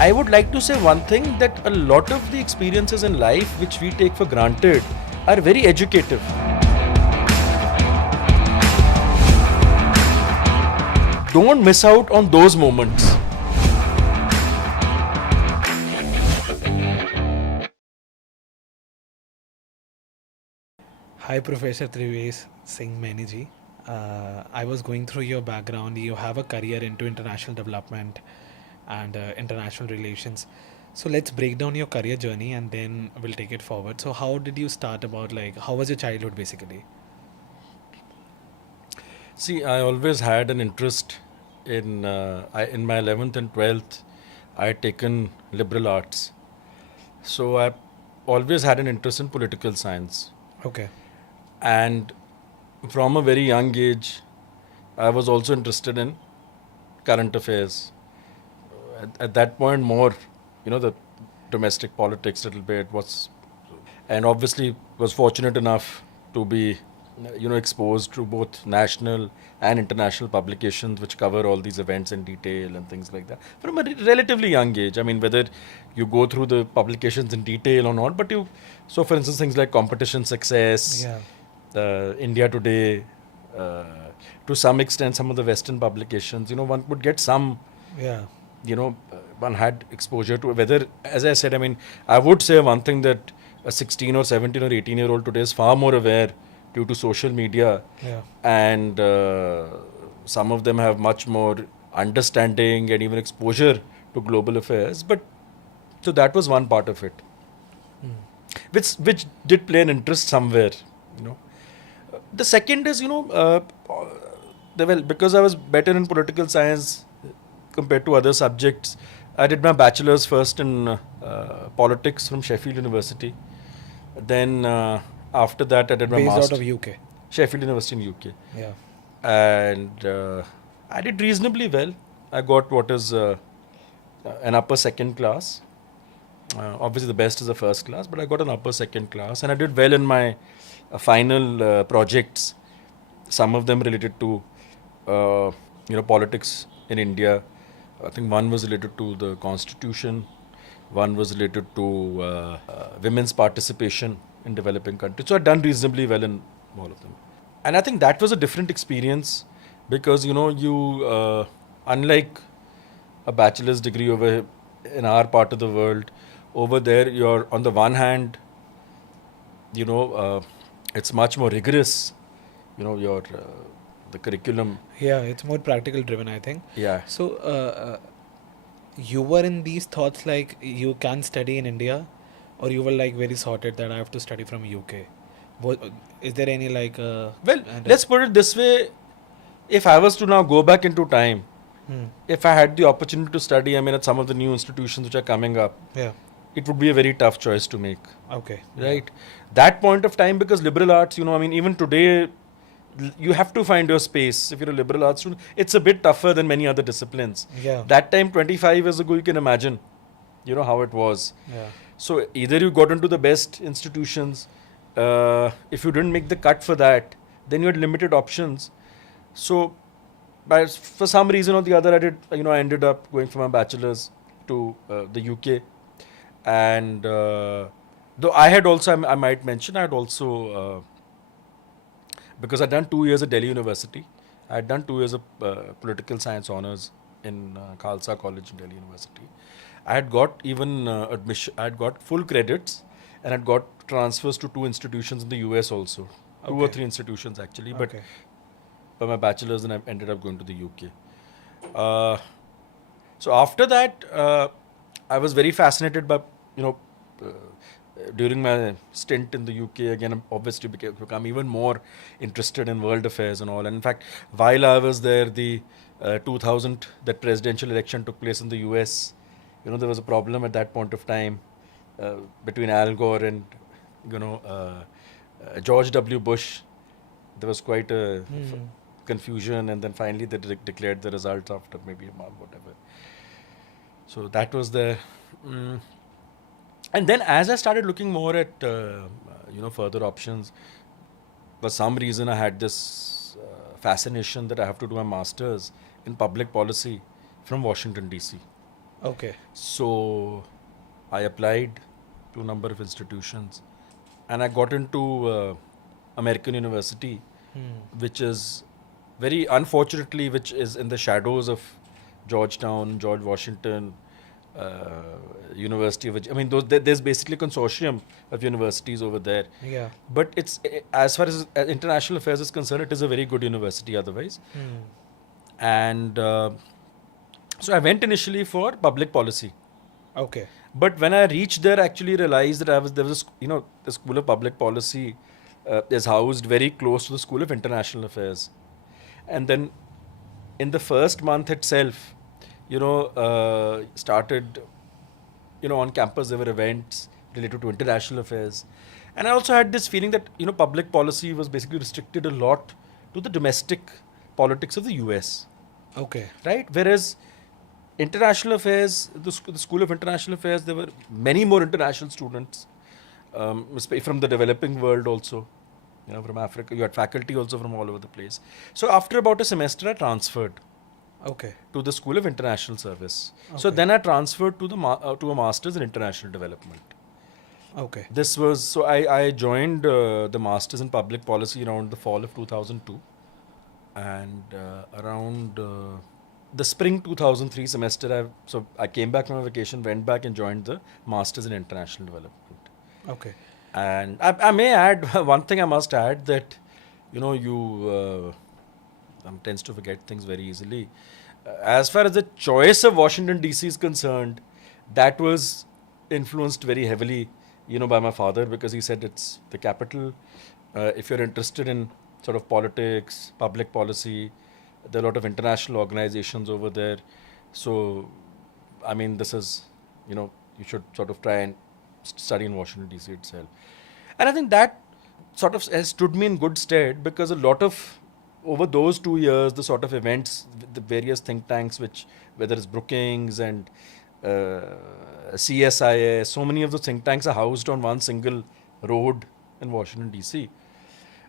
I would like to say one thing, that a lot of the experiences in life which we take for granted are very educative. Don't miss out on those moments. Hi, Professor Tridevesh Maini ji. I was going through your background. You have a career into international development and international relations. So let's break down your career journey and then we'll take it forward. So how did you start about how was your childhood basically? See, I always had an interest in in my 11th and 12th. I had taken liberal arts, so I always had an interest in political science. Okay. And from a very young age, I was also interested in current affairs. At that point, more, the domestic politics a little bit was, and obviously was fortunate enough to be, exposed to both national and international publications which cover all these events in detail and things like that from a relatively young age. I mean, whether you go through the publications in detail or not, but so for instance, things like Competition Success, India Today, to some extent, some of the Western publications, one would get some, one had exposure to whether, as I said, I mean, I would say one thing, that a 16 or 17 or 18-year-old today is far more aware due to social media. And some of them have much more understanding and even exposure to global affairs. But so that was one part of it, which did play an interest somewhere, The second is, because I was better in political science compared to other subjects, I did my bachelor's first in politics from Sheffield University. Then after that, I did my master's. Based out of UK. Sheffield University in UK. Yeah. And I did reasonably well. I got what is an upper second class. Obviously, the best is the first class, but I got an upper second class, and I did well in my final projects. Some of them related to, politics in India. I think one was related to the constitution. One was related to women's participation in developing countries. So I'd done reasonably well in all of them. And I think that was a different experience because, unlike a bachelor's degree over in our part of the world, over there, you're on the one hand, it's much more rigorous, your the curriculum. Yeah, it's more practical driven, I think. Yeah. So you were in these thoughts like you can study in India, or you were very sorted that I have to study from UK? Is there any well, let's put it this way. If I was to now go back into time, if I had the opportunity to study, at some of the new institutions which are coming up, it would be a very tough choice to make. Okay. Right. That point of time, because liberal arts, even today, you have to find your space. If you're a liberal arts student, it's a bit tougher than many other disciplines. Yeah. That time, 25 years ago, you can imagine, how it was. Yeah. So either you got into the best institutions. If you didn't make the cut for that, then you had limited options. So, for some reason or the other, I ended up going for my bachelor's to the UK. And though I had also, I might mention, I had also, because I'd done 2 years at Delhi University, I had done 2 years of political science honors in Khalsa College in Delhi University. I had got even admission, I had got full credits, and I'd got transfers to 2 institutions in the US also. 2 or 3 institutions actually, but for my bachelor's, then I ended up going to the UK. So after that, I was very fascinated by, during my stint in the UK, again, obviously become even more interested in world affairs and all. And in fact, while I was there, the 2000, that presidential election took place in the US. There was a problem at that point of time between Al Gore and, George W. Bush. There was quite a confusion, and then finally they declared the results after maybe a month, whatever. So that was the... And then as I started looking more at, further options, for some reason I had this fascination that I have to do a master's in public policy from Washington, D.C. Okay. So I applied to a number of institutions, and I got into American University, Hmm. which is very unfortunately, which is in the shadows of Georgetown, George Washington, University of there's basically a consortium of universities over there. Yeah. But as far as international affairs is concerned, it is a very good university otherwise. Hmm. And so I went initially for public policy. Okay. But when I reached there, I actually realized that there was the School of Public Policy is housed very close to the School of International Affairs. And then in the first month itself, started, on campus there were events related to international affairs. And I also had this feeling that, public policy was basically restricted a lot to the domestic politics of the US, Okay. right? Whereas international affairs, the School of International Affairs, there were many more international students from the developing world also, from Africa. You had faculty also from all over the place. So after about a semester, I transferred Okay. to the School of International Service. So Okay. then I transferred to to a master's in international development. Okay. This was so I joined the master's in public policy around the fall of 2002, and around the spring 2003 semester, I came back from my vacation, went back and joined the master's in international development. Okay. And I may add one thing. I must add that you tends to forget things very easily. As far as the choice of Washington DC is concerned, that was influenced very heavily, by my father, because he said it's the capital. If you're interested in sort of politics, public policy, there are a lot of international organizations over there. So, this is, you should sort of try and study in Washington DC itself. And I think that sort of has stood me in good stead, because a lot of over those 2 years, the sort of events, the various think tanks, whether it's Brookings and CSIS, so many of those think tanks are housed on one single road in Washington DC,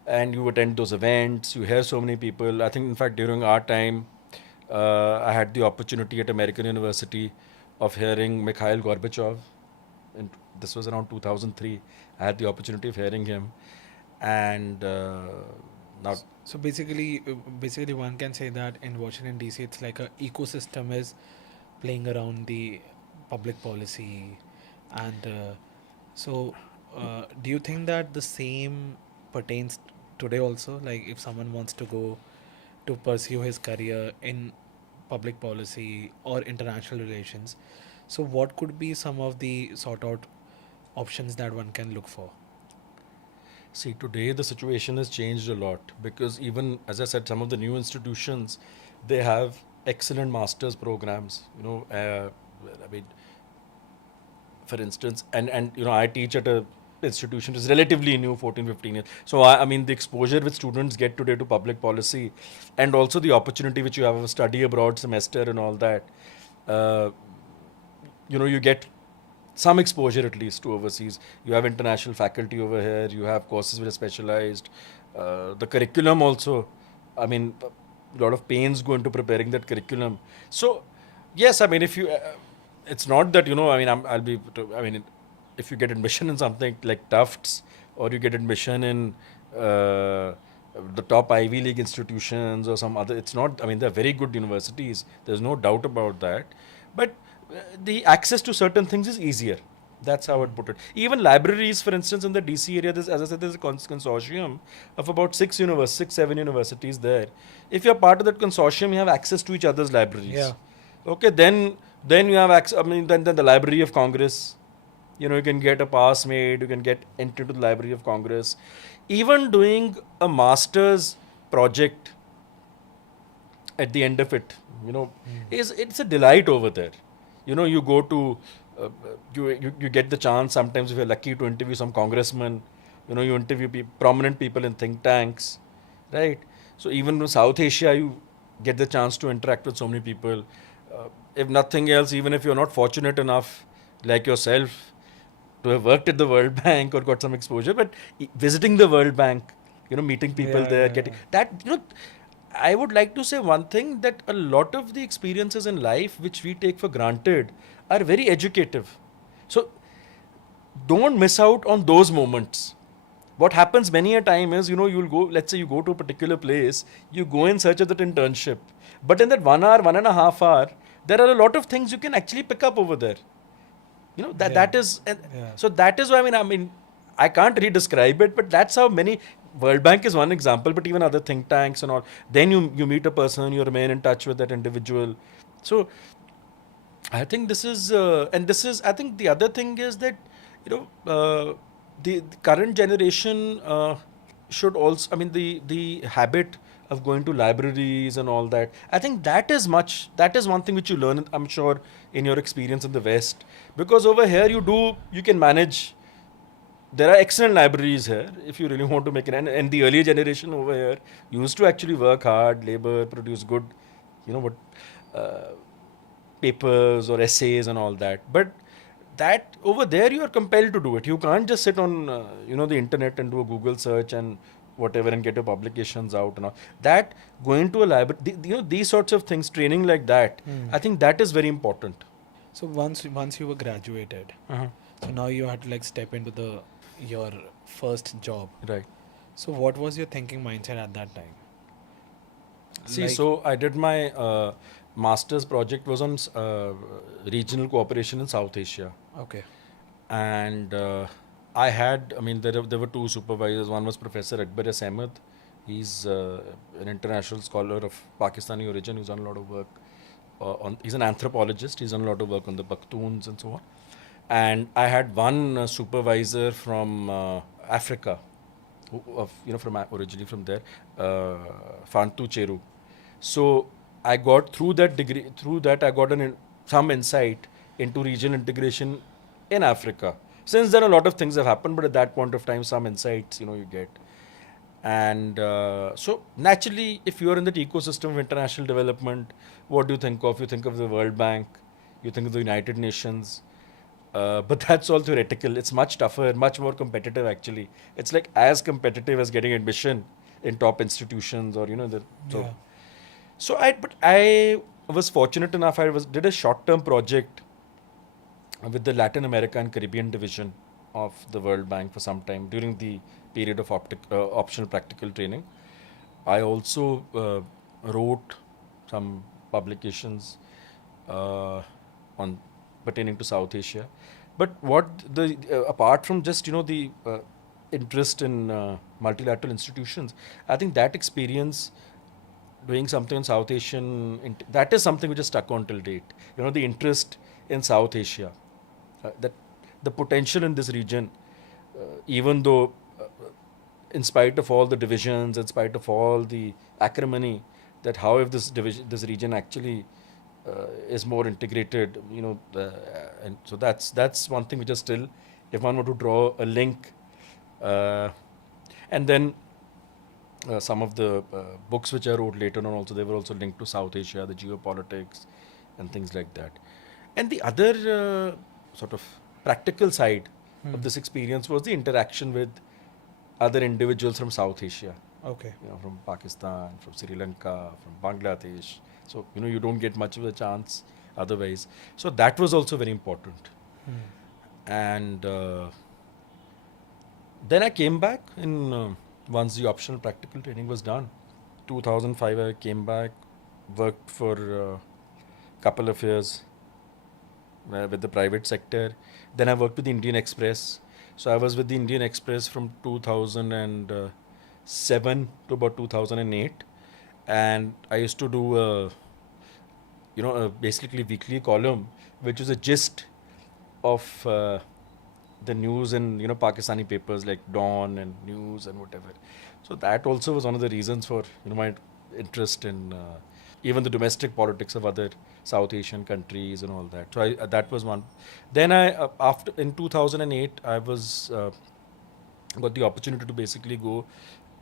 and you attend those events, you hear so many people. I think, in fact, during our time, I had the opportunity at American University of hearing Mikhail Gorbachev. And this was around 2003. I had the opportunity of hearing him, and now. So basically, one can say that in Washington DC, it's like a ecosystem is playing around the public policy, and do you think that the same pertains today also? Like, if someone wants to go to pursue his career in public policy or international relations, so what could be some of the sort out options that one can look for? See, today the situation has changed a lot, because even, as I said, some of the new institutions, they have excellent master's programs. For instance, and I teach at a institution which is relatively new, 14, 15 years. So the exposure which students get today to public policy, and also the opportunity which you have of a study abroad semester and all that, you get some exposure at least to overseas. You have international faculty over here. You have courses which are specialized. The curriculum also, a lot of pains go into preparing that curriculum. So, yes, if you, it's not that, if you get admission in something like Tufts, or you get admission in the top Ivy League institutions or some other, it's not, they're very good universities. There's no doubt about that. But the access to certain things is easier. That's how I'd put it. Even libraries, for instance, in the DC area, as I said, there's a consortium of about 7 universities there. If you're part of that consortium, you have access to each other's libraries. Yeah. Okay, then you have access. Then the Library of Congress. You can get a pass made. You can get entered to the Library of Congress. Even doing a master's project at the end of it, it's a delight over there. You go to, you get the chance sometimes, if you're lucky, to interview some congressman. You interview prominent people in think tanks, right? So even in South Asia, you get the chance to interact with so many people. If nothing else, even if you're not fortunate enough, like yourself, to have worked at the World Bank or got some exposure, but visiting the World Bank, meeting people Yeah, there, yeah, getting yeah. that, I would like to say one thing, that a lot of the experiences in life which we take for granted are very educative. So don't miss out on those moments. What happens many a time is, you'll go, let's say you go to a particular place, you go in search of that internship. But in that 1 hour, 1.5 hour, there are a lot of things you can actually pick up over there. That is, and Yeah. so that is why I can't really describe it, but that's how many. World Bank is one example, but even other think tanks and all. Then you meet a person, you remain in touch with that individual. So I think this is, and this is, I think the other thing is that, the current generation should also, the habit of going to libraries and all that. I think that is one thing which you learn, I'm sure, in your experience in the West. Because over here you can manage. There are excellent libraries here if you really want to make it. And the earlier generation over here used to actually work hard, labor, produce good, what, uh, papers or essays and all that. But that over there you are compelled to do it. You can't just sit on the internet and do a Google search and whatever and get your publications out and all. That going to a library, these sorts of things, training like that, Hmm. I think that is very important. So once you were graduated, so now you had to like step into your first job. Right. So what was your thinking mindset at that time? See, Like- so I did my master's project was on regional cooperation in South Asia. Okay. And there were two supervisors. One was Professor Akbar S. Ahmed. He's an international scholar of Pakistani origin who's done a lot of work he's an anthropologist. He's done a lot of work on the Pakhtuns and so on. And I had one supervisor from Africa, originally from there, Fantu Cheru. So I got through that I got some insight into regional integration in Africa. Since then, a lot of things have happened, but at that point of time, some insights, you get. And so naturally, if you are in that ecosystem of international development, what do you think of? You think of the World Bank, you think of the United Nations, but that's all theoretical. It's much tougher, much more competitive actually. It's like as competitive as getting admission in top institutions or so. Yeah. But I was fortunate enough. Did a short-term project with the Latin America and Caribbean division of the World Bank for some time during the period of optional practical training. I also wrote some publications on pertaining to South Asia. But what the apart from just the interest in multilateral institutions, I think that experience doing something in South Asian, that is something which is stuck on till date. The interest in South Asia, that the potential in this region, even though, in spite of all the divisions, in spite of all the acrimony, that how if this region actually is more integrated, and so that's one thing which is still, if one were to draw a link, and then some of the books which I wrote later on also, they were also linked to South Asia, the geopolitics, and things like that. And the other sort of practical side of this experience was the interaction with other individuals from South Asia, Okay. from Pakistan, from Sri Lanka, from Bangladesh. So, you don't get much of a chance otherwise. So that was also very important. And then I came back once the optional practical training was done. 2005 I came back, worked for a couple of years with the private sector. Then I worked with the Indian Express. So I was with the Indian Express from 2007 to about 2008. And I used to do a basically weekly column, which was a gist of the news in Pakistani papers like Dawn and News and whatever. So that also was one of the reasons for my interest in even the domestic politics of other South Asian countries and all that. So that was one. Then after in 2008 I was got the opportunity to basically go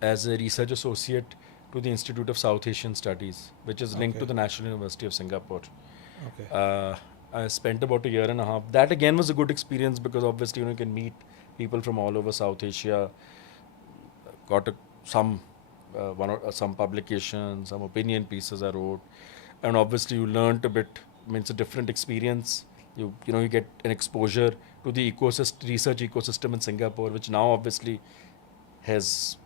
as a research associate to the Institute of South Asian Studies, which is linked to Okay. the National University of Singapore. Okay. I spent about a year and a half. That again was a good experience because obviously you can meet people from all over South Asia. Got some some publications, some opinion pieces I wrote, and obviously you learnt a bit. I mean, it's a different experience. You get an exposure to the research ecosystem in Singapore, which now obviously has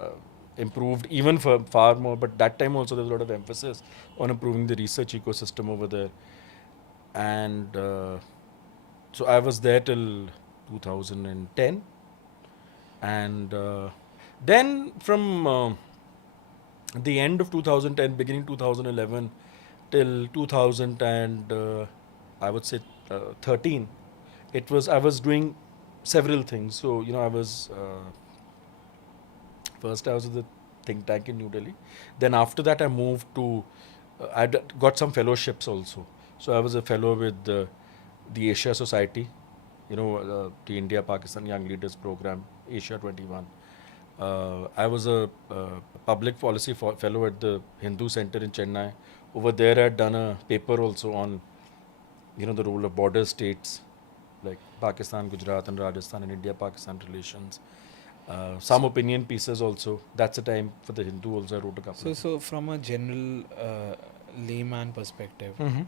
uh, improved even for far more. But that time also there was a lot of emphasis on improving the research ecosystem over there, and so I was there till 2010, and then from the end of 2010, beginning 2011 till 2000 and I would say 13, I was doing several things. So first I was at the think tank in New Delhi. Then after that I moved to got some fellowships also. So I was a fellow with the Asia Society, the India Pakistan Young Leaders Program, Asia 21. I was a public policy fellow at the Hindu Center in Chennai. Over there, I had done a paper also on, the role of border states like Pakistan, Gujarat, and Rajasthan in India-Pakistan relations. Some opinion pieces also. That's the time for the Hindu also. I wrote a couple. So from a general layman perspective, Mm-hmm.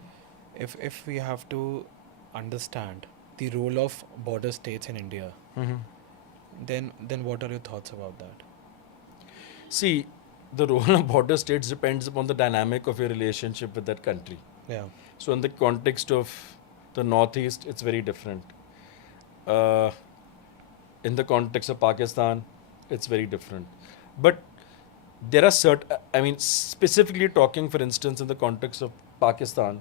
if we have to understand the role of border states in India, Mm-hmm. then what are your thoughts about that? See, the role of border states depends upon the dynamic of your relationship with that country. Yeah. So in the context of the Northeast, it's very different. Uh, in the context of Pakistan, it's very different. But there are specifically talking, for instance, in the context of Pakistan,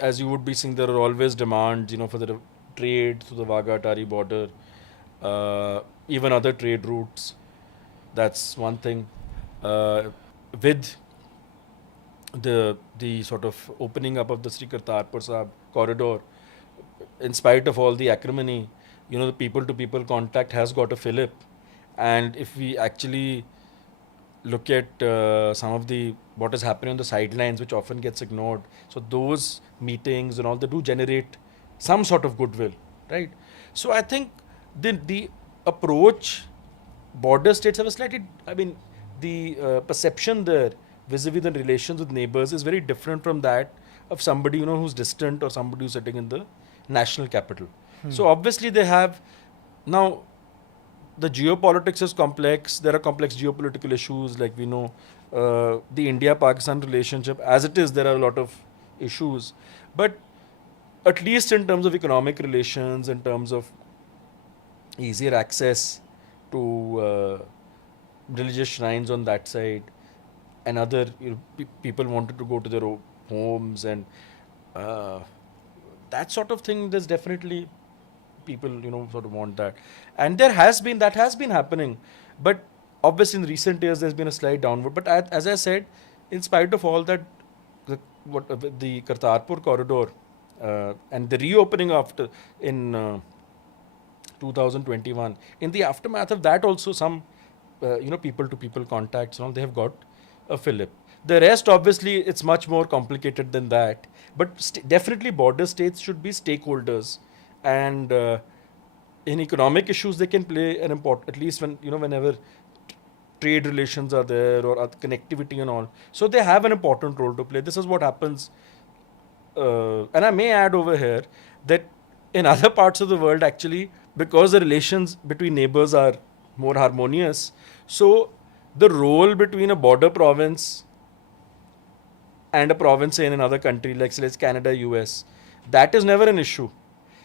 as you would be seeing, there are always demands, for the trade through the Wagah-Atari border, even other trade routes. That's one thing. With the sort of opening up of the Sri Kartarpur Sahib corridor, in spite of all the acrimony, the people-to-people contact has got a fillip. And if we actually look at some of what is happening on the sidelines, which often gets ignored, so those meetings and all, they do generate some sort of goodwill, right? So I think the approach, border states have a slightly, the perception there vis-a-vis the relations with neighbors is very different from that of somebody who's distant or somebody who's sitting in the national capital. So obviously they have now. The geopolitics is complex. There are complex geopolitical issues, like we know the India-Pakistan relationship. As it is, there are a lot of issues. But at least in terms of economic relations, in terms of easier access to religious shrines on that side, and other people wanted to go to their homes, and that sort of thing, there's definitely people sort of want that, and that has been happening, but obviously in recent years there's been a slight downward. But as I said, in spite of all that, the Kartarpur corridor and the reopening after in 2021, in the aftermath of that also, some people to people contacts and all, they have got a fillip. The rest, obviously, it's much more complicated than that, but definitely border states should be stakeholders. And in economic issues, they can play an important, at least whenever trade relations are there or connectivity and all. So they have an important role to play. This is what happens. And I may add over here that in other parts of the world, actually, because the relations between neighbors are more harmonious, so the role between a border province and a province in another country, like say Canada, US, that is never an issue.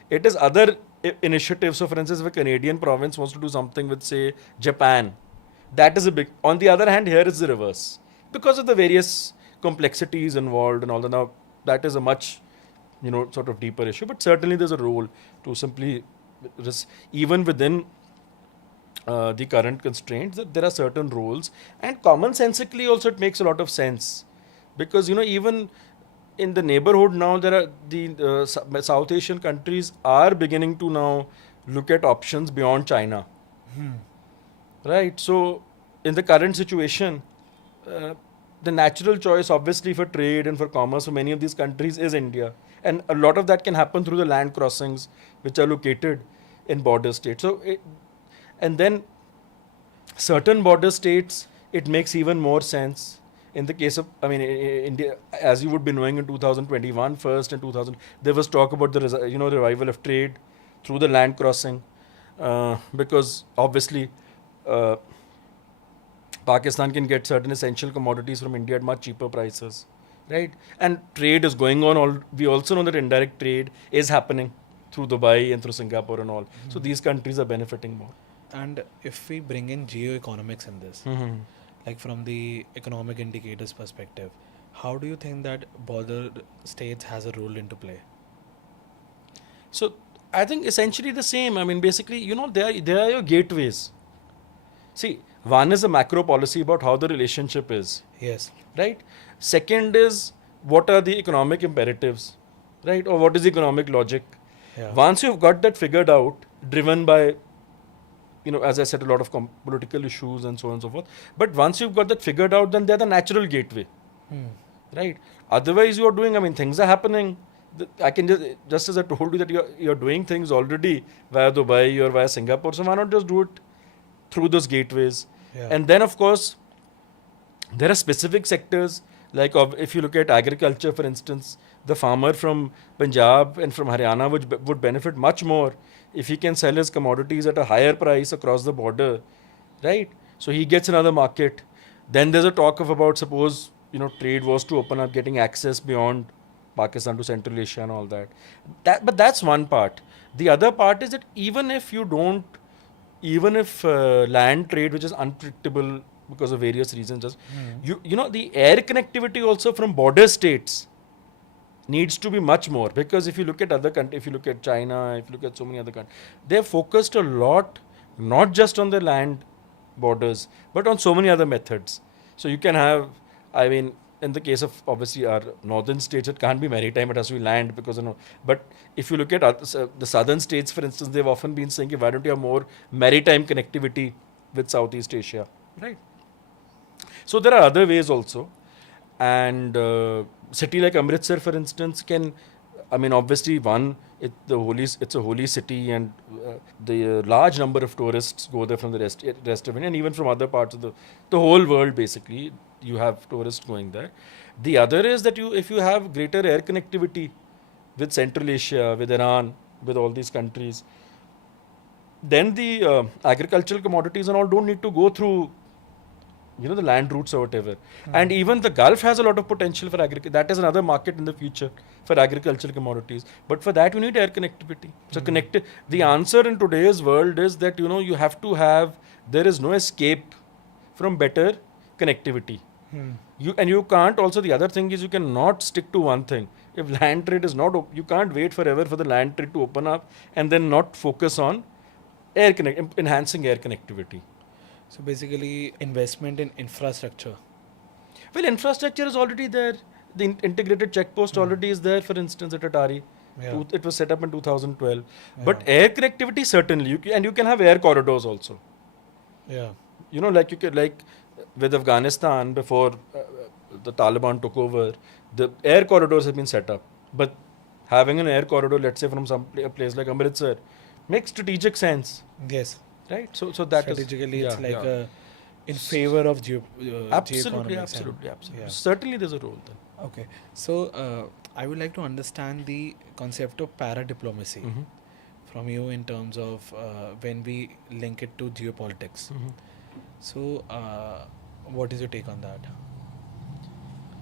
It is other initiatives. So, for instance, if a Canadian province wants to do something with, say, Japan, that is a big. On the other hand, here is the reverse. Because of the various complexities involved and all that, now that is a much, sort of deeper issue. But certainly there's a role to simply, even within the current constraints, that there are certain roles. And commonsensically also it makes a lot of sense. Because, even in the neighborhood now, there are the South Asian countries are beginning to now look at options beyond China. Right? So, in the current situation, the natural choice, obviously, for trade and for commerce for many of these countries is India. And a lot of that can happen through the land crossings, which are located in border states. So, and then certain border states, it makes even more sense in the case of, India, as you would be knowing in 2021 first and 2000, there was talk about the revival of trade through the land crossing, because obviously uh, Pakistan can get certain essential commodities from India at much cheaper prices, right? And trade is going on. We also know that indirect trade is happening through Dubai and through Singapore and all. So these countries are benefiting more. And if we bring in geoeconomics in this, like from the economic indicators perspective, how do you think that border states has a role into play? So I think essentially the same. I mean, basically, they are your gateways. See, one is a macro policy about how the relationship is, Yes. right? Second is what are the economic imperatives, right? Or what is the economic logic? Yeah. Once you've got that figured out, driven by, as I said, a lot of political issues and so on and so forth. But once you've got that figured out, then they're the natural gateway, right? Otherwise, you're doing, things are happening. I can just as I told you that you're doing things already via Dubai or via Singapore, so why not just do it through those gateways? Yeah. And then, of course, there are specific sectors, like if you look at agriculture, for instance, the farmer from Punjab and from Haryana would benefit much more if he can sell his commodities at a higher price across the border, right? So he gets another market. Then there's a talk of about, suppose, trade was to open up, getting access beyond Pakistan to Central Asia and all that. But that's one part. The other part is that even if land trade, which is unpredictable because of various reasons, the air connectivity also from border states needs to be much more, because if you look at other countries, if you look at China, if you look at so many other countries, they're focused a lot not just on the land borders but on so many other methods. So you can have, in the case of obviously our northern states, it can't be maritime, it has to be land, because but if you look at the southern states, for instance, they've often been saying, why don't you have more maritime connectivity with Southeast Asia, right? So there are other ways also. And city like Amritsar, for instance, obviously it's a holy city, and the large number of tourists go there from the rest of India, and even from other parts of the whole world. Basically, you have tourists going there. The other is that if you have greater air connectivity with Central Asia, with Iran, with all these countries, then the agricultural commodities and all don't need to go through the land routes or whatever. And even the Gulf has a lot of potential for agriculture. That is another market in the future for agricultural commodities. But for that, you need air connectivity. So the answer in today's world is that, you have to there is no escape from better connectivity. You can't also, the other thing is, you cannot stick to one thing. If land trade is not, you can't wait forever for the land trade to open up and then not focus on enhancing air connectivity. So basically, investment in infrastructure. Well, infrastructure is already there. The integrated check post already is there, for instance, at Atari. Yeah. It was set up in 2012. Yeah. But air connectivity, certainly. You can have air corridors also. Yeah. Like with Afghanistan, before the Taliban took over, the air corridors have been set up. But having an air corridor, let's say from a place like Amritsar, makes strategic sense. Yes. Right? So that strategically, is, it's in favor of absolutely, geoeconomics. absolutely. Yeah. Certainly there's a role there. Okay. So I would like to understand the concept of paradiplomacy from you in terms of when we link it to geopolitics. So what is your take on that?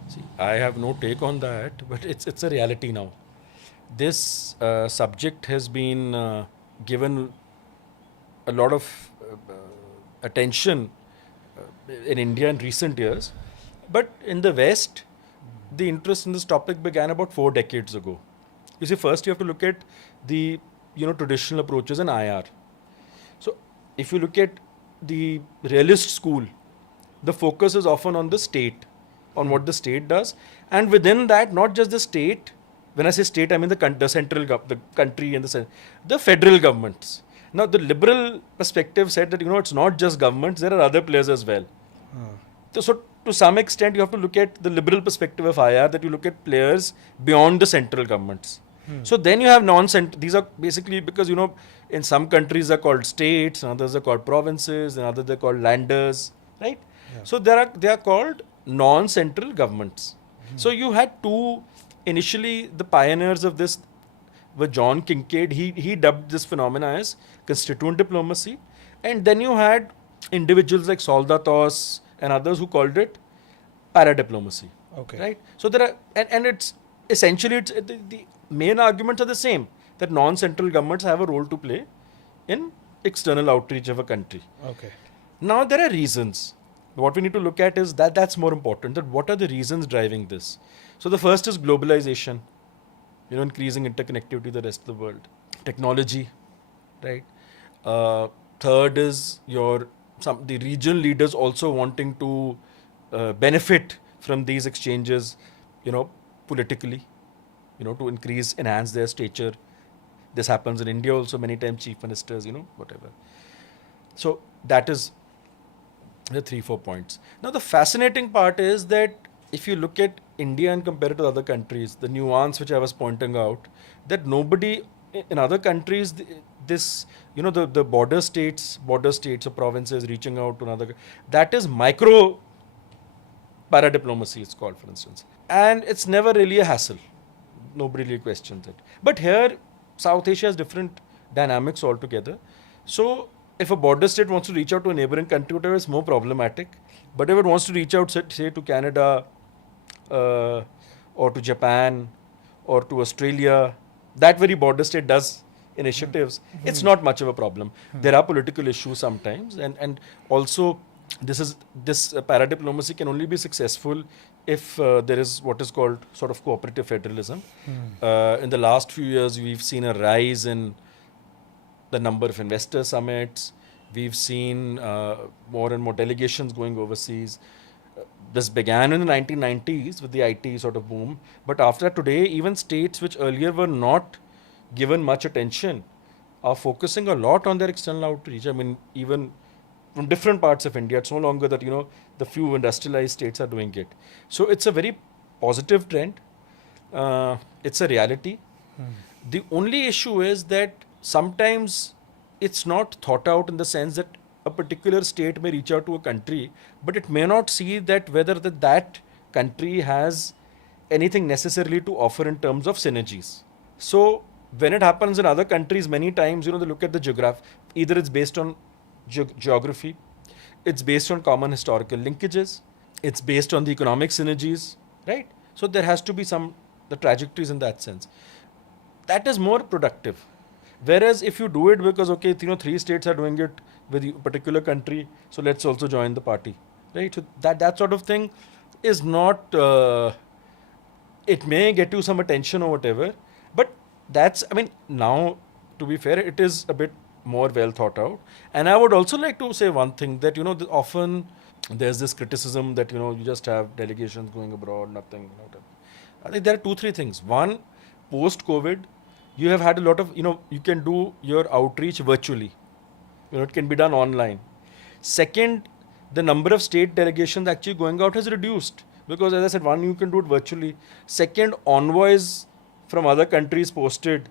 See, I have no take on that, but it's a reality now. This subject has been given a lot of attention in India in recent years, but in the West, the interest in this topic began about 4 decades ago. You see, first you have to look at the traditional approaches in IR. So, if you look at the realist school, the focus is often on the state, on what the state does, and within that, not just the state. When I say state, I mean the central the country and the federal governments. Now, the liberal perspective said that, it's not just governments, there are other players as well. So, to some extent, you have to look at the liberal perspective of IR, that you look at players beyond the central governments. So, then you have these are basically because, in some countries they're called states, and others are called provinces, and others they're called landers, right? Yeah. So they are called non-central governments. So you had two, initially the pioneers of this were John Kincaid. He dubbed this phenomena as constituent diplomacy. And then you had individuals like Soldatos and others who called it ParaDiplomacy. Okay. Right? So there are, and it's essentially, the main arguments are the same, that non-central governments have a role to play in external outreach of a country. Okay. Now there are reasons. What we need to look at is that's more important. That what are the reasons driving this? So the first is globalization, increasing interconnectivity with the rest of the world. Technology, right? Third is the regional leaders also wanting to benefit from these exchanges, politically, to enhance their stature. This happens in India also many times, chief ministers, whatever. So that is the 3-4 points. Now the fascinating part is that if you look at India and compare it to other countries, the nuance which I was pointing out, that nobody in other countries, the border states or provinces reaching out to another, that is micro paradiplomacy, it's called, for instance. And it's never really a hassle. Nobody really questions it. But here, South Asia has different dynamics altogether. So if a border state wants to reach out to a neighboring country, whatever, it's more problematic. But if it wants to reach out, say to Canada, or to Japan, or to Australia, that very border state does initiatives, it's not much of a problem. There are political issues sometimes, and also this paradiplomacy can only be successful if there is what is called sort of cooperative federalism. In the last few years, we've seen a rise in the number of investor summits. We've seen more and more delegations going overseas. This began in the 1990s with the IT sort of boom. But after that, today, even states which earlier were not given much attention are focusing a lot on their external outreach. I mean, even from different parts of India, it's no longer that, the few industrialized states are doing it. So it's a very positive trend. It's a reality. The only issue is that sometimes it's not thought out in the sense that a particular state may reach out to a country, but it may not see that whether that country has anything necessarily to offer in terms of synergies. So when it happens in other countries, many times, they look at the geography. Either it's based on geography, it's based on common historical linkages, it's based on the economic synergies, right? So there has to be the trajectories in that sense. That is more productive. Whereas if you do it because, okay, 3 states are doing it with a particular country, so let's also join the party, right? So that sort of thing is not, it may get you some attention or whatever, but now, to be fair, it is a bit more well thought out. And I would also like to say one thing, that, often there's this criticism that, you just have delegations going abroad, nothing. I think there are 2-3 things. One, post-COVID, you have had a lot of, you can do your outreach virtually. It can be done online. Second, the number of state delegations actually going out has reduced. Because as I said, one, you can do it virtually. Second, envoys from other countries posted,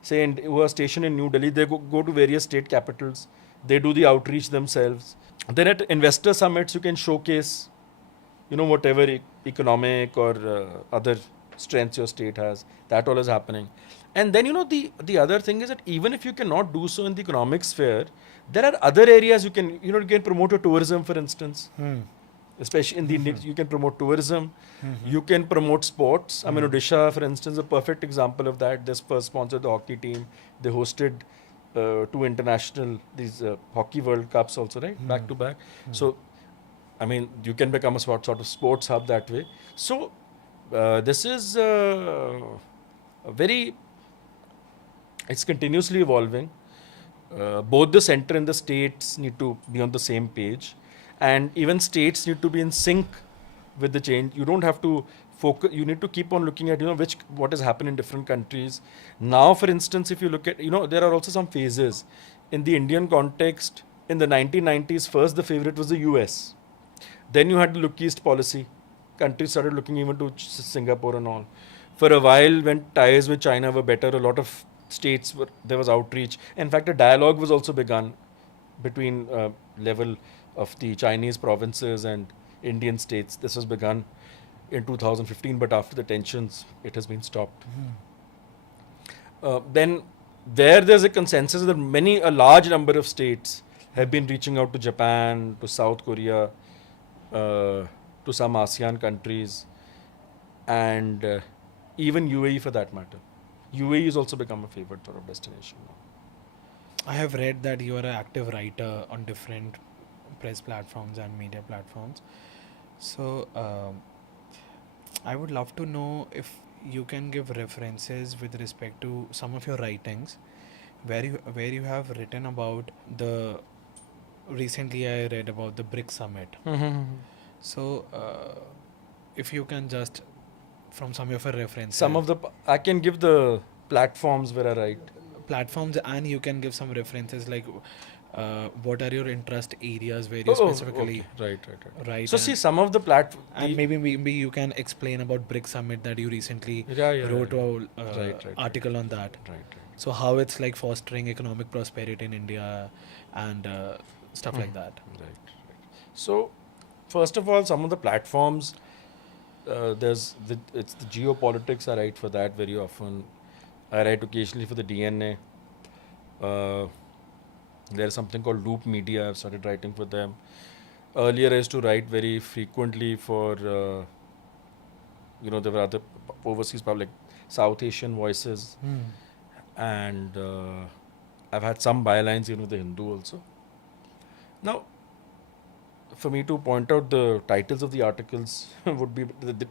say, who are stationed in New Delhi, they go to various state capitals. They do the outreach themselves. Then at investor summits, you can showcase, whatever economic or other strengths your state has. That all is happening. And then, the other thing is that even if you cannot do so in the economic sphere, there are other areas you can, you can promote your tourism, for instance. Especially in the you can promote tourism, you can promote sports. I mean, Odisha, for instance, a perfect example of that. They first sponsored the hockey team. They hosted 2 international, these hockey World Cups also, right? Back to back. So, I mean, you can become a sort of sports hub that way. So, this is it's continuously evolving. Both the center and the states need to be on the same page. And even states need to be in sync with the change. You don't have to focus, you need to keep on looking at, what has happened in different countries. Now, for instance, if you look at, there are also some phases. In the Indian context, in the 1990s, first the favorite was the US. Then you had the Look East policy. Countries started looking even to Singapore and all. For a while, when ties with China were better, a lot of states there was outreach. In fact, a dialogue was also begun between level of the Chinese provinces and Indian states. This was begun in 2015, but after the tensions, it has been stopped. Then, where there's a consensus that a large number of states have been reaching out to Japan, to South Korea, to some ASEAN countries, and even UAE for that matter. UAE has also become a favorite sort of destination now. I have read that you are an active writer on different press platforms and media platforms. So, I would love to know if you can give references with respect to some of your writings, where you have written about the. Recently, I read about the BRICS summit. So, if you can just from some of your references, I can give the platforms where I write. platforms, and you can give some references like what are your interest areas where you specifically okay. Right. write. So see, some of the and maybe you can explain about BRICS summit that you recently wrote an article on that. Right. So how it's like fostering economic prosperity in India and stuff like that. Right. So, first of all, some of the platforms, it's the Geo-Politics. I write for that very often. I write occasionally for the DNA. There's something called Loop Media. I've started writing for them. Earlier, I used to write very frequently for, there were other overseas public, South Asian Voices. And I've had some bylines even with the Hindu also. Now, for me to point out the titles of the articles would be,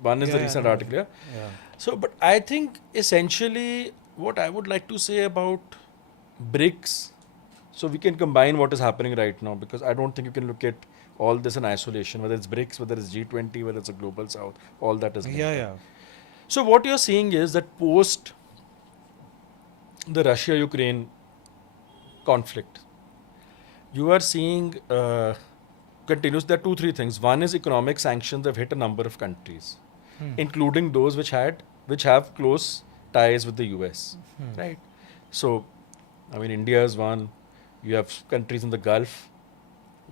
one is the recent article. Yeah. So, but I think essentially what I would like to say about BRICS, so we can combine what is happening right now, because I don't think you can look at all this in isolation, whether it's BRICS, whether it's G20, whether it's a global south, all that is linked. So what you're seeing is that post the Russia-Ukraine conflict, you are seeing continuous. There are 2-3 things. One is economic sanctions have hit a number of countries, including those which have close ties with the US, right? So, I mean, India is one. You have countries in the Gulf,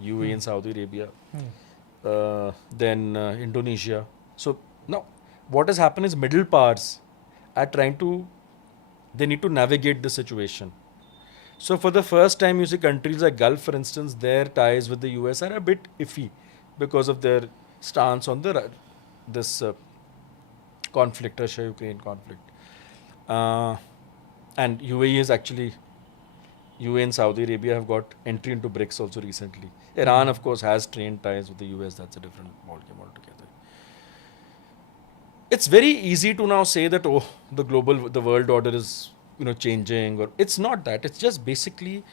UAE and Saudi Arabia, then Indonesia. So now, what has happened is middle powers are they need to navigate the situation. So for the first time, you see countries like Gulf, for instance, their ties with the US are a bit iffy because of their stance on this conflict, Russia-Ukraine conflict. And UAE and Saudi Arabia have got entry into BRICS also recently. Iran, of course, has strained ties with the US. That's a different ballgame altogether. It's very easy to now say that, the world order is changing, or it's not that. It's just basically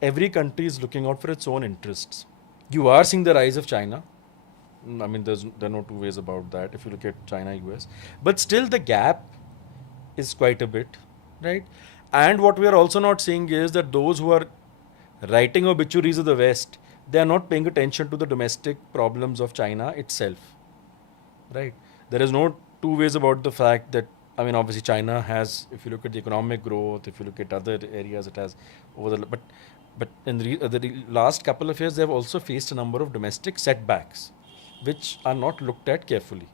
every country is looking out for its own interests. You are seeing the rise of China. I mean, there are no two ways about that if you look at China, US. But still the gap is quite a bit, right? And what we are also not seeing is that those who are writing obituaries of the West, they are not paying attention to the domestic problems of China itself, right? There is no two ways about the fact that, I mean, obviously China has, if you look at the economic growth, if you look at other areas, it has but in the last couple of years, they have also faced a number of domestic setbacks, which are not looked at carefully.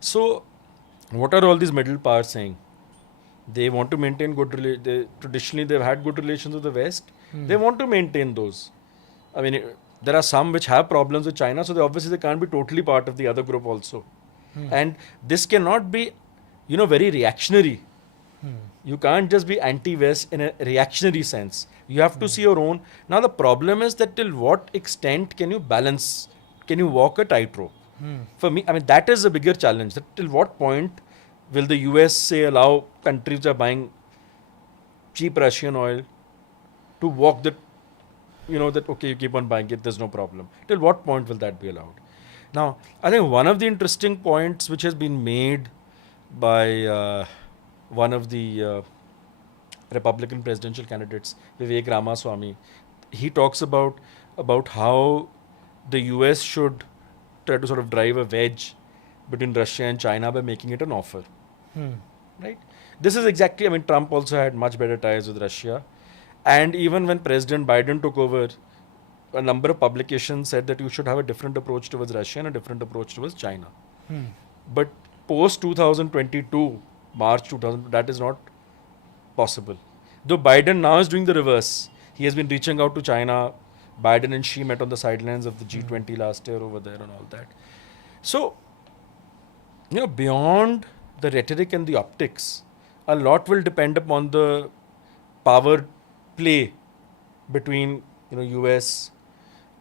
So, what are all these middle powers saying? They want to maintain traditionally, they've had good relations with the West. They want to maintain those. I mean, there are some which have problems with China, so they can't be totally part of the other group also. And this cannot be, very reactionary. You can't just be anti-West in a reactionary sense. You have to see your own. Now, the problem is that till what extent can you balance, can you walk a tightrope? For me, I mean, that is a bigger challenge. That till what point will the US, say, allow countries that are buying cheap Russian oil to walk that, okay, you keep on buying it, there's no problem. Till what point will that be allowed? Now, I think one of the interesting points which has been made by one of the Republican presidential candidates, Vivek Ramaswamy, he talks about how the US should try to sort of drive a wedge between Russia and China by making it an offer. Right? This is exactly, I mean, Trump also had much better ties with Russia. And even when President Biden took over, a number of publications said that you should have a different approach towards Russia and a different approach towards China. But post 2022, March 2000, that is not possible. Though Biden now is doing the reverse. He has been reaching out to China. Biden and Xi met on the sidelines of the G20 last year over there and all that. So, beyond the rhetoric and the optics, a lot will depend upon the power play between US,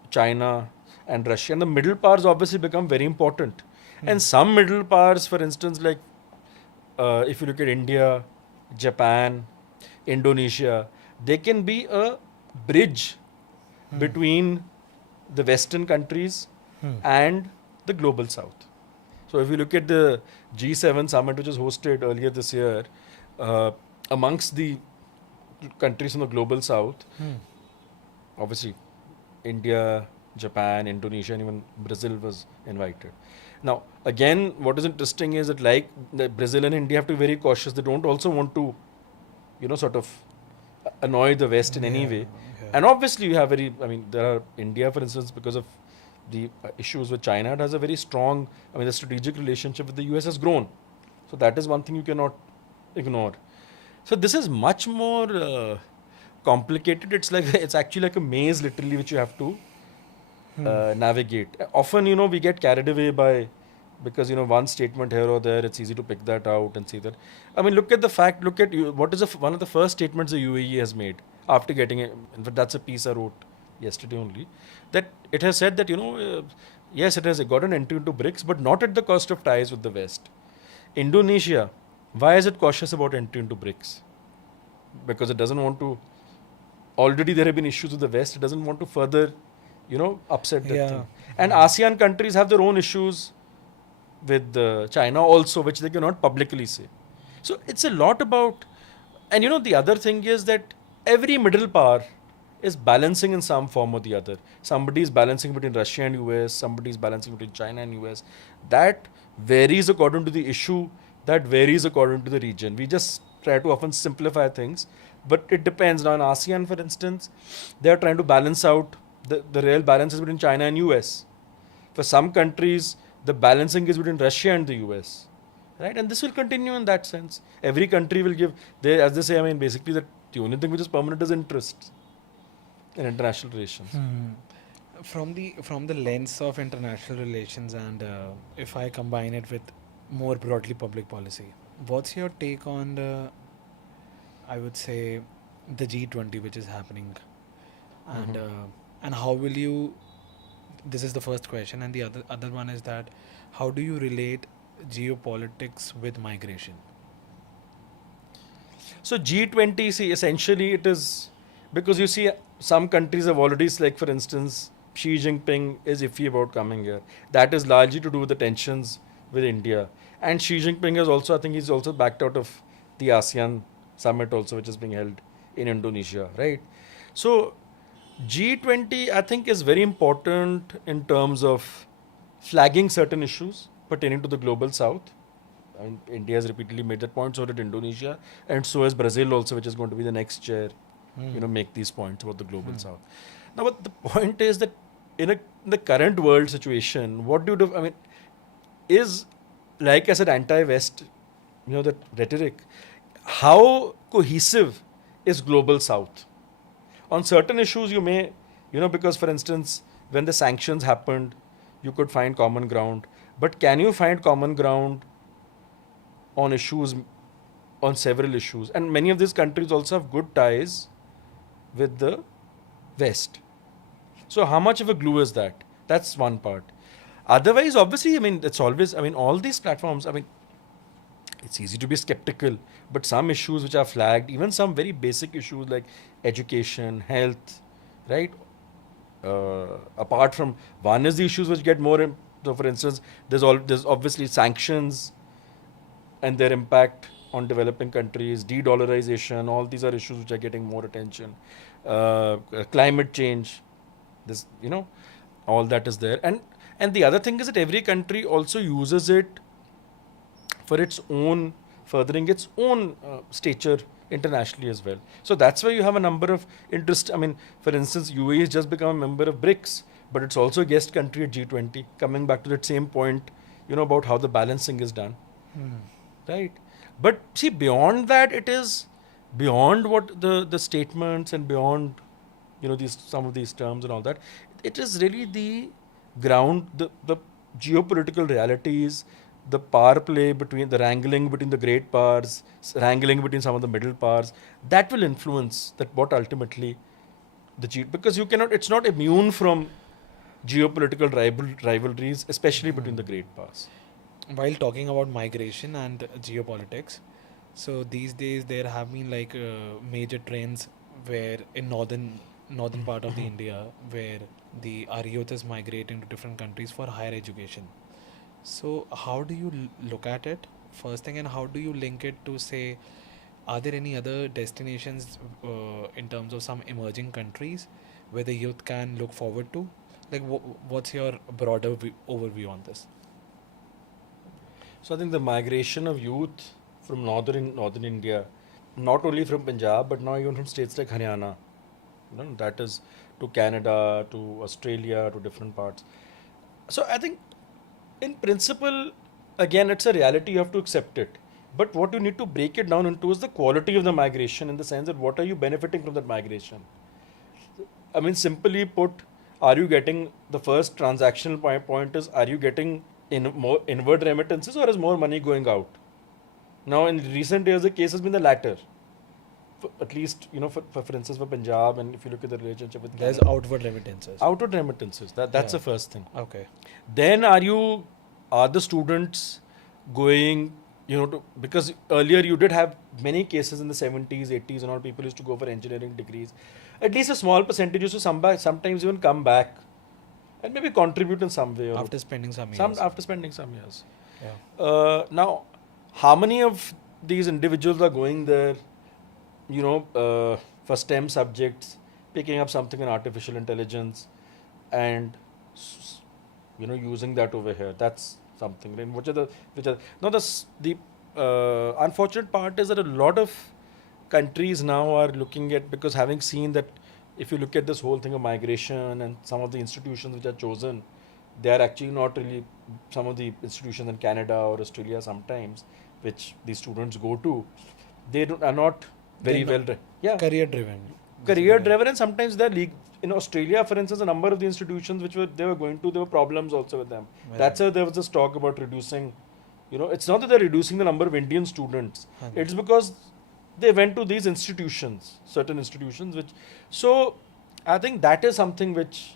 China, and Russia. And the middle powers obviously become very important. And some middle powers, for instance, like if you look at India, Japan, Indonesia, they can be a bridge between the Western countries and the global South. So if you look at the G7 summit, which was hosted earlier this year, amongst the countries from the global South, obviously India, Japan, Indonesia, and even Brazil was invited. Now, again, what is interesting is that like Brazil and India have to be very cautious. They don't also want to, sort of annoy the West in any way. And obviously you have there are India, for instance, because of the issues with China, it has a very strong, the strategic relationship with the US has grown. So that is one thing you cannot ignore. So this is much more complicated. It's actually like a maze literally which you have to navigate. Often, we get carried away by, because, one statement here or there, it's easy to pick that out and see that. Look at the fact, what is one of the first statements the UAE has made after getting it. In fact, that's a piece I wrote yesterday only, that it has said that, yes, it has got an entry into BRICS, but not at the cost of ties with the West. Indonesia, why is it cautious about entry into BRICS? Because it doesn't want to, already there have been issues with the West, it doesn't want to further, upset that thing. And ASEAN countries have their own issues with China also, which they cannot publicly say. So it's a lot about, and the other thing is that every middle power is balancing in some form or the other. Somebody is balancing between Russia and US, somebody is balancing between China and US. That varies according to the issue, that varies according to the region. We just try to often simplify things, but it depends. Now in ASEAN, for instance, they are trying to balance out the real balance is between China and US. For some countries, the balancing is between Russia and the US. Right? And this will continue in that sense. Every country will give, as they say, basically the only thing which is permanent is interest in international relations. From the lens of international relations, and if I combine it with more broadly public policy, what's your take on I would say, the G20 which is happening, and how will you? This is the first question, and the other one is that how do you relate geopolitics with migration? So G20, see, essentially it is, because you see some countries have already, like for instance, Xi Jinping is iffy about coming here. That is largely to do with the tensions with India. And Xi Jinping is also, I think he's also backed out of the ASEAN summit also, which is being held in Indonesia, right? So G20, I think, is very important in terms of flagging certain issues pertaining to the global South. India has repeatedly made that point, so did Indonesia, and so is Brazil also, which is going to be the next chair, make these points about the global South. Now, but the point is that in the current world situation, what do you do? Is, like I said, anti-West, that rhetoric, how cohesive is global South? On certain issues, you may, because for instance, when the sanctions happened, you could find common ground. But can you find common ground on issues, on several issues? And many of these countries also have good ties with the West. So how much of a glue is that? That's one part. Otherwise, obviously, it's always, all these platforms, it's easy to be skeptical, but some issues which are flagged, even some very basic issues like education, health, right? Apart from, one is the issues which get more, so for instance, there's obviously sanctions and their impact on developing countries, de-dollarization, all these are issues which are getting more attention. Climate change, this, all that is there. And the other thing is that every country also uses it for its own, furthering its own stature internationally as well. So that's why you have a number of interest. I mean, for instance, UAE has just become a member of BRICS, but it's also a guest country at G20. Coming back to that same point, about how the balancing is done, right? But see, beyond that, it is beyond what the statements and beyond, these some of these terms and all that. It is really the ground, the geopolitical realities, the power play between the wrangling between the great powers, wrangling between some of the middle powers, that will influence that what ultimately because you cannot, it's not immune from geopolitical rivalries, especially between the great powers. While talking about migration and geopolitics, so these days there have been like major trends where in northern part of the India where the our youth is migrating to different countries for higher education. So how do you look at it first thing, and how do you link it to, say, are there any other destinations in terms of some emerging countries where the youth can look forward to? Like, what's your broader overview on this? So I think the migration of youth from northern India, not only from Punjab but now even from states like Haryana, that is to Canada, to Australia, to different parts. So I think in principle, again, it's a reality, you have to accept it. But what you need to break it down into is the quality of the migration, in the sense that what are you benefiting from that migration? I mean, simply put, are you getting the first transactional point is, are you getting more inward remittances, or is more money going out? Now, in recent years, the case has been the latter. At least, for instance, for Punjab, and if you look at the relationship with There's Canada, outward remittances. outward remittances. That's Yeah. the first thing. Okay. Then are the students going, because earlier you did have many cases in the 70s, 80s, and all, people used to go for engineering degrees. At least a small percentage used to sometimes even come back and maybe contribute in some way. After spending some years. After spending some years. Yeah. Now, how many of these individuals are going there, for STEM subjects, picking up something in artificial intelligence, and using that over here? That's something. Then which are now the unfortunate part is that a lot of countries now are looking at, because having seen that, if you look at this whole thing of migration and some of the institutions which are chosen, they are actually not really, some of the institutions in Canada or Australia sometimes, which these students go to, are not very They're well. Yeah, Career driven. career driven, and sometimes they're in Australia, for instance, a number of the institutions which they were going to, there were problems also with them. Right. That's why there was this talk about reducing. It's not that they're reducing the number of Indian students. It's because they went to these institutions, certain institutions, which. So, I think that is something which,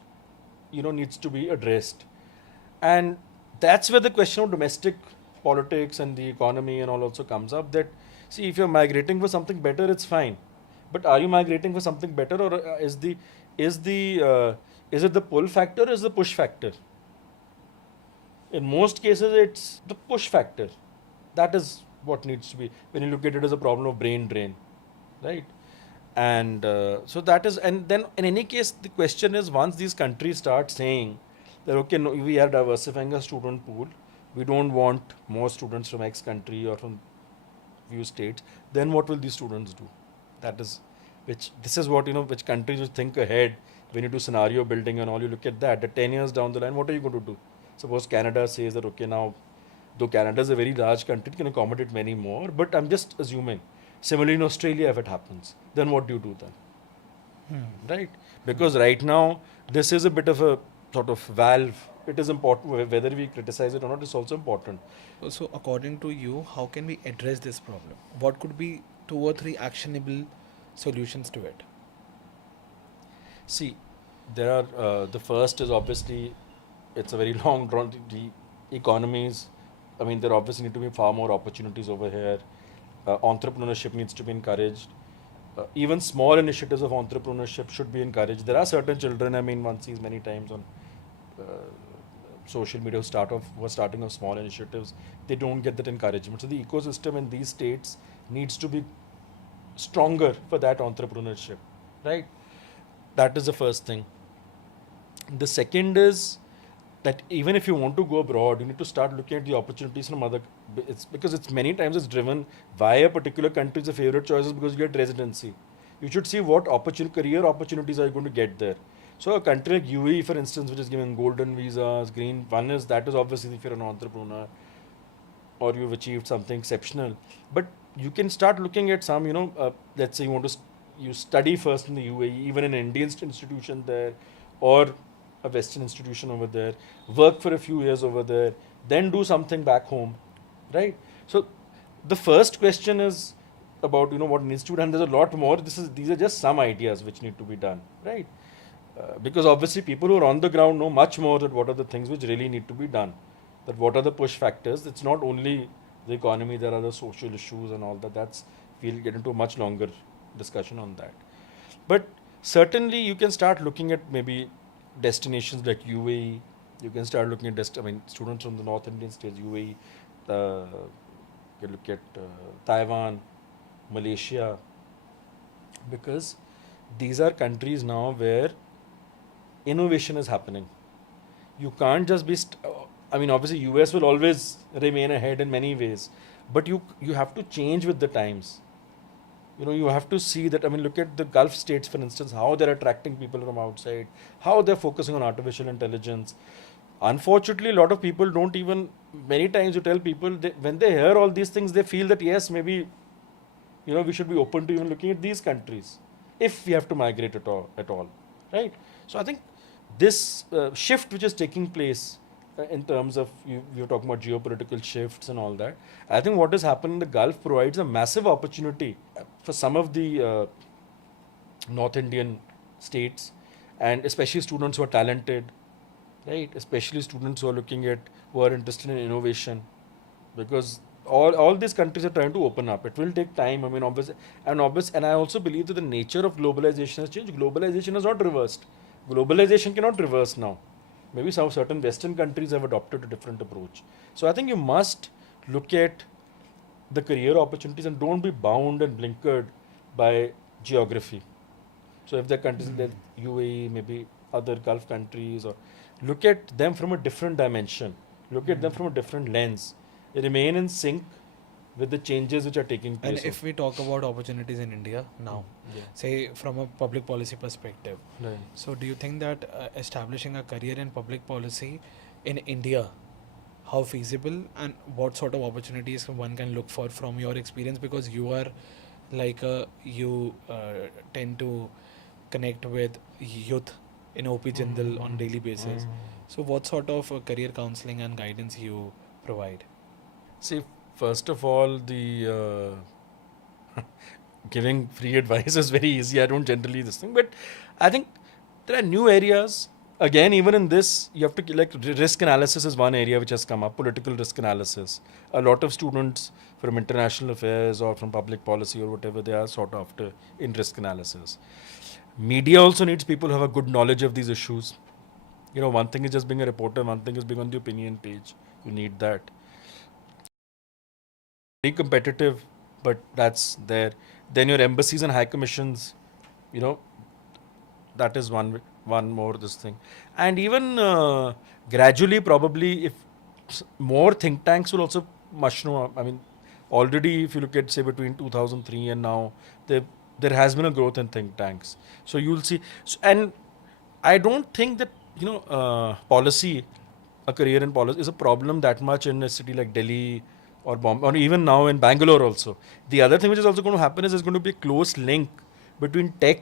needs to be addressed, and that's where the question of domestic politics and the economy and all also comes up. That, see, if you're migrating for something better, it's fine, but are you migrating for something better, or is it the pull factor or is the push factor? In most cases, it's the push factor. That is what needs to be, when you look at it as a problem of brain drain, right? And so that is, and then in any case, the question is, once these countries start saying that, okay, no, we are diversifying our student pool, we don't want more students from X country or from few states, then what will these students do? That is, this is what, which countries will think ahead when you do scenario building and all. You look at that, 10 years down the line, what are you going to do? Suppose Canada says that, okay, now, though Canada is a very large country, it can accommodate many more, but I'm just assuming. Similarly, in Australia, if it happens, then what do you do then? Right? Because right now, this is a bit of a sort of valve. It is important, whether we criticize it or not, it's also important. So, according to you, how can we address this problem? What could be 2 or 3 actionable solutions to it? See, there are, the first is obviously, it's a very long drawn, the economies. I mean, there obviously need to be far more opportunities over here. Entrepreneurship needs to be encouraged. Even small initiatives of entrepreneurship should be encouraged. There are certain children, I mean, one sees many times on social media who are starting off small initiatives. They don't get that encouragement. So the ecosystem in these states needs to be stronger for that entrepreneurship, right? That is the first thing. The second is, that even if you want to go abroad, you need to start looking at the opportunities from other. It's because it's many times it's driven why a particular country is a favorite choice is because you get residency. You should see what career opportunities are you going to get there. So a country like UAE, for instance, which is giving golden visas, green, one is that is obviously if you're an entrepreneur or you've achieved something exceptional. But you can start looking at some, let's say you want to you study first in the UAE, even an Indian institution there, or a Western institution over there, work for a few years over there, then do something back home, right? So the first question is about what needs to be done. There's a lot more. These are just some ideas which need to be done, right? Because obviously people who are on the ground know much more that what are the things which really need to be done, that what are the push factors. It's not only the economy, there are the social issues and all that. We'll get into a much longer discussion on that. But certainly you can start looking at maybe destinations like UAE. You can start looking at students from the North Indian states, UAE. You can look at Taiwan, Malaysia, because these are countries now where innovation is happening. You can't just be. Obviously, US will always remain ahead in many ways, but you have to change with the times. You have to see that. Look at the Gulf states, for instance, how they're attracting people from outside, how they're focusing on artificial intelligence. Unfortunately, a lot of people don't even. Many times, you tell people when they hear all these things, they feel that yes, maybe, we should be open to even looking at these countries if we have to migrate at all, right? So I think this shift which is taking place in terms of you're talking about geopolitical shifts and all that. I think what has happened in the Gulf provides a massive opportunity for some of the North Indian states, and especially students who are talented, right? Especially students who are interested in innovation, because all these countries are trying to open up. It will take time. Obviously, and I also believe that the nature of globalization has changed. Globalization has not reversed. Globalization cannot reverse now. Maybe some certain Western countries have adopted a different approach. So I think you must look at the career opportunities and don't be bound and blinkered by geography. So if there are countries like UAE, maybe other Gulf countries, or look at them from a different dimension. Look at them from a different lens. Remain in sync with the changes which are taking place. And if we talk about opportunities in India now, say from a public policy perspective, right. So do you think that establishing a career in public policy in India, how feasible and what sort of opportunities one can look for from your experience? Because you are you tend to connect with youth in OP Jindal on daily basis. So what sort of career counseling and guidance you provide? See, first of all, the giving free advice is very easy. I don't generally this thing, but I think there are new areas. Again, even in this, you have to risk analysis is one area which has come up. Political risk analysis. A lot of students from international affairs or from public policy or whatever they are sought after in risk analysis. Media also needs people who have a good knowledge of these issues. One thing is just being a reporter. One thing is being on the opinion page. You need that. Very competitive, but that's there. Then your embassies and high commissions, that is one more this thing. And even gradually, probably, if more think tanks will also mushroom up. Already if you look at say between 2003 and now, there has been a growth in think tanks. So you'll see, and I don't think that policy, a career in policy, is a problem that much in a city like Delhi or Bombay, or even now in Bangalore also. The other thing which is also going to happen is there's going to be a close link between tech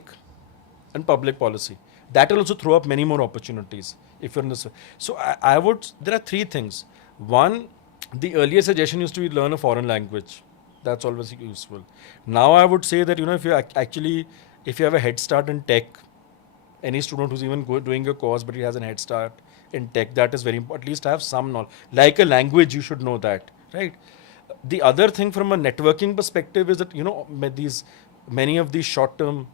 and public policy. That will also throw up many more opportunities if you're in this. So I would, there are three things. One, the earlier suggestion used to be learn a foreign language. That's always useful. Now I would say that, if you have a head start in tech, any student who's even doing a course but he has a head start in tech, that is very important. At least have some knowledge. Like a language, you should know that, right? The other thing from a networking perspective is that, many of these short-term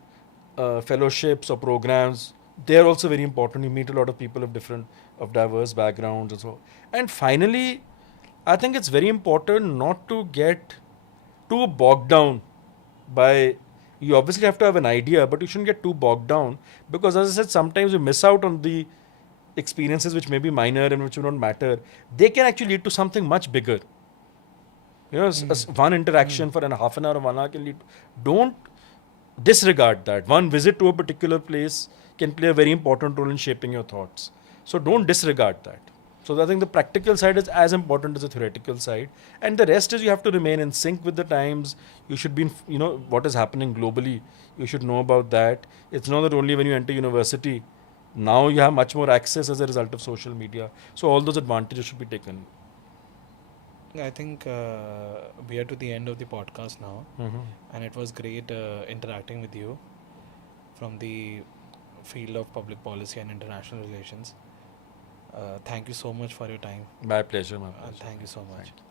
fellowships or programs, they're also very important. You meet a lot of people of diverse backgrounds and so. And finally, I think it's very important not to get too bogged down by, you obviously have to have an idea, but you shouldn't get too bogged down, because as I said, sometimes you miss out on the experiences which may be minor and which don't matter, they can actually lead to something much bigger. You know, one interaction for half an hour or 1 hour can lead. Don't disregard that. One visit to a particular place can play a very important role in shaping your thoughts. So don't disregard that. So I think the practical side is as important as the theoretical side, and the rest is you have to remain in sync with the times. You should be, what is happening globally. You should know about that. It's not that only when you enter university, now you have much more access as a result of social media. So all those advantages should be taken. I think we are to the end of the podcast now, and it was great interacting with you from the field of public policy and international relations. Thank you so much for your time. My pleasure, my pleasure. Thank you so much. Thank you.